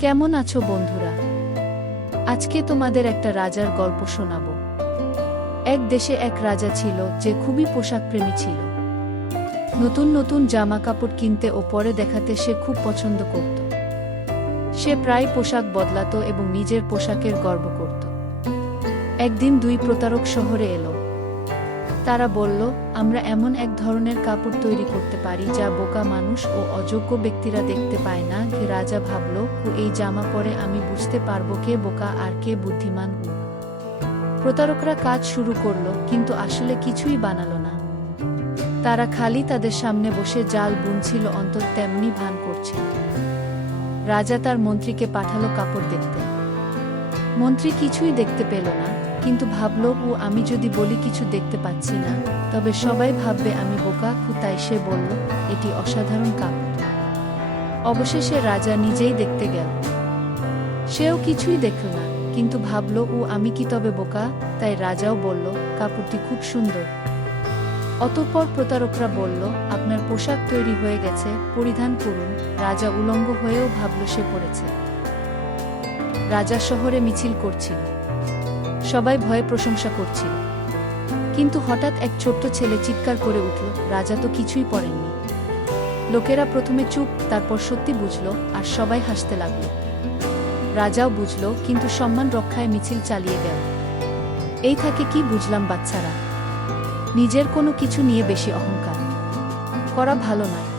কেমন আছো বন্ধুরা? আজকে তোমাদের একটা রাজার গল্প শোনাবো। এক দেশে এক রাজা ছিল যে খুবই পোশাক প্রেমী ছিল। নতুন নতুন জামা কাপড় কিনতে ও পরে দেখাতে সে খুব পছন্দ করত। সে প্রায় পোশাক বদলাতো এবং নিজের পোশাকের গর্ব করত। একদিন দুই প্রতারক শহরে এলো। তারা বলল, আমরা এমন এক ধরনের কাপড় তৈরি করতে পারি যা বোকা মানুষ ও অযোগ্য ব্যক্তিরা দেখতে পায় না। রাজা ভাবল, এই জামা পরে আমি বুঝতে পারবো কে বোকা আর কে বুদ্ধিমান। প্রতারকরা কাজ শুরু করলো, কিন্তু আসলে কিছুই বানালো না। তারা খালি তাদের সামনে বসে জাল বুনছিল, অন্তত তেমনি ভান করছিল। রাজা তার মন্ত্রীকে পাঠালো কাপড় দেখতে। মন্ত্রী কিছুই দেখতে পেল না, কিন্তু ভাবল, আমি যদি বলি কিছু দেখতে পাচ্ছি না, তবে সবাই ভাববে আমি বোকা। তাই সে বলল, এটি অসাধারণ কাপড়। অবশেষে রাজা নিজেই দেখতে গেল। সেও কিছুই দেখল না, কিন্তু ভাবল, আমি কি তবে বোকা? তাই রাজাও বলল, কাপড়টি খুব সুন্দর। অতঃপর প্রতারকরা বলল, আপনার পোশাক তৈরি হয়ে গেছে, পরিধান করুন। রাজা উলঙ্গ হয়েও ভাবল সে পড়েছে। রাজা শহরে মিছিল করছিল। সবাই ভয়ে প্রশংসা করছিল। কিন্তু হঠাৎ এক ছোট্ট ছেলে চিৎকার করে উঠল, রাজা তো কিছুই পরেননি। লোকেরা প্রথমে চুপ, তারপর সত্যি বুঝল, আর সবাই হাসতে লাগল। রাজাও বুঝল, কিন্তু সম্মান রক্ষায় মিছিল চালিয়ে গেল। এই থেকে কি বুঝলাম বাচ্চারা? নিজের কোনো কিছু নিয়ে বেশি অহংকার করা ভালো নয়।